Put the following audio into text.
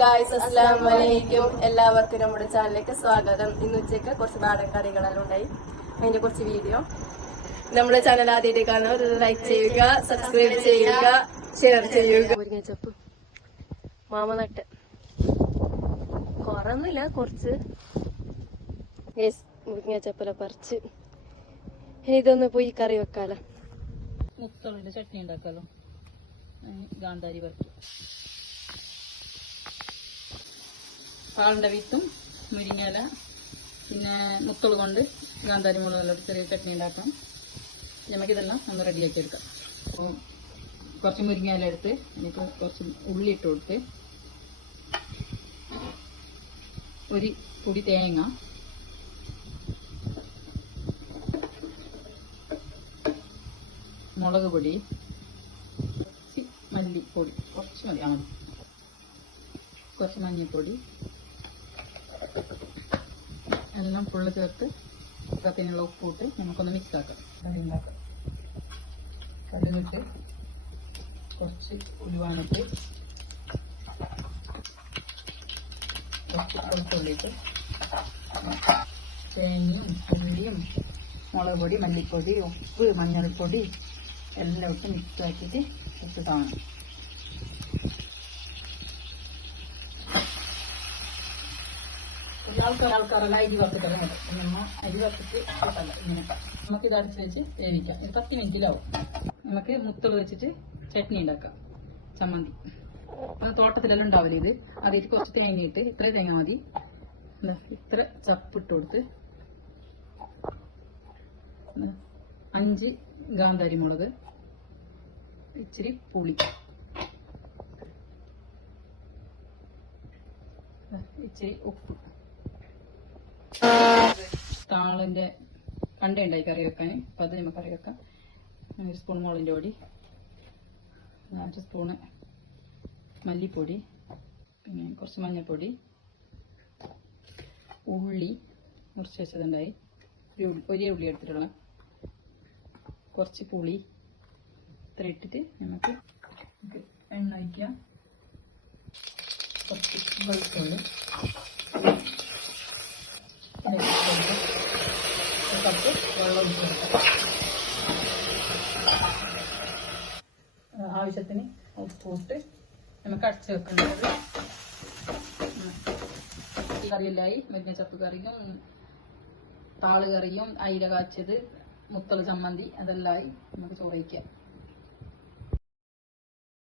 Guys അസ്സാം വലൈക്കും എല്ലാവർക്കും നമ്മുടെ ചാനലിലേക്ക് സ്വാഗതം. ഇന്ന് ഉച്ചയ്ക്ക് കുറച്ച് നാടൻ കറികളെല്ലാം ഉണ്ടായി. അതിന്റെ കുറച്ച് വീഡിയോ നമ്മുടെ ചാനൽ ആദ്യമായിട്ട് കാണുന്നവർ ലൈക്ക് ചെയ്യുക സബ്സ്ക്രൈബ് ചെയ്യുക ഷെയർ ചെയ്യുക. മുരിങ്ങച്ചപ്പ് മാമനട്ട് കുറന്നില്ല കുറച്ച്. യെസ് മുരിങ്ങച്ചപ്പല പറിച്ച്. ഇനി ഇതൊന്ന് പോയി കറി വെക്കാലോ. മുത്തളിന്റെ ചട്നി ഉണ്ടാക്കാലോ. ഗാന്ധാരി വറുത്തു പാളിന്റെ വിത്തും മുരിങ്ങയില പിന്നെ മുത്തൾ കൊണ്ട് ഗാന്ധാരി മുളകെല്ലാം ചെറിയ ചട്നി ഉണ്ടാക്കാം. നമുക്കിതെല്ലാം ഒന്ന് റെഡിയാക്കി എടുക്കാം. അപ്പോൾ കുറച്ച് മുരിങ്ങയില എടുത്ത് എനിക്ക് കുറച്ച് ഉള്ളി ഇട്ട് കൊടുത്ത് ഒരു പൊടി തേങ്ങ മുളക് പൊടി മല്ലിപ്പൊടി കുറച്ച് മതി ആ കുറച്ച് മഞ്ഞൾപ്പൊടി എല്ലാം ഫുള്ള് ചേർത്ത് കത്തിനുള്ള ഉപ്പിട്ട് നമുക്കൊന്ന് മിക്സ് ആക്കാം. കറി ഉണ്ടാക്കാം. കടുകിട്ട് കുറച്ച് ഉരുവാണിട്ട് കുറച്ച് വെളുത്തുള്ളിട്ട് തേങ്ങയും ഉള്ളിയും മുളക് പൊടി മല്ലിപ്പൊടി ഉപ്പ് മഞ്ഞൾപ്പൊടി എല്ലാം ഇട്ട് മിക്സ് ആക്കിയിട്ട് ഇട്ട് കാണും. ആൾക്കാർ ആൾക്കാരെല്ലാം അരി വറുത്തിട്ടല്ല നമ്മ അരി വറുത്തിട്ട് ഇട്ടല്ല ഇങ്ങനെ. നമുക്ക് ഇത് അടച്ച് വെച്ച് വേവിക്കാം. ഇത് പത്ത് മിനിറ്റിലാവും നമുക്ക് മുത്തുകൾ വെച്ചിട്ട് ചട്നി ഉണ്ടാക്കാം. ചമ്മന്തി. തോട്ടത്തിലെല്ലാം ഉണ്ടാവില്ല ഇത്? അതിൽ കുറച്ച് തേങ്ങ ഇട്ട് ഇത്ര തേങ്ങ മതി. ഇത്ര ചപ്പിട്ട് കൊടുത്ത്. അഞ്ച് ഗാന്ധാരി മുളക്. ഇച്ചിരി പുളി. ഇച്ചിരി ഉപ്പ്. താളിന്റെ കണ്ടുണ്ടായി കറി വെക്കാൻ അപ്പൊ അത് നമുക്ക് കറി വെക്കാം. ഒരു സ്പൂൺ മുളകിന്റെ പൊടി അര സ്പൂണ് മല്ലിപ്പൊടി പിന്നെ കുറച്ച് മഞ്ഞൾപ്പൊടി ഉള്ളി മുറിച്ച് വെച്ചതുണ്ടായി. ഒരു ഒരേ ഉള്ളി എടുത്തിട്ടുള്ള കുറച്ച് പുളി ഇത്ര ഇട്ടിട്ട് നമുക്ക് എണ്ണ വയ്ക്കാം കുറച്ച് വെളുത്തുള്ളി പിന്നെ ഇട്ടിട്ട് ഒരു കപ്പ് വെള്ളം ഒഴിച്ച് ആവശ്യത്തിന് ഉപ്പൂട്ട് നമുക്ക് അടച്ചു വെക്കുന്നത് കറിയിലായി കറിയെല്ലായി മുരിങ്ങച്ചപ്പ് കറിയും താൾ കറിയും അയില കാച്ചത് മുത്തൾ ചമ്മന്തി അതെല്ലാമായി നമുക്ക് ചോറ്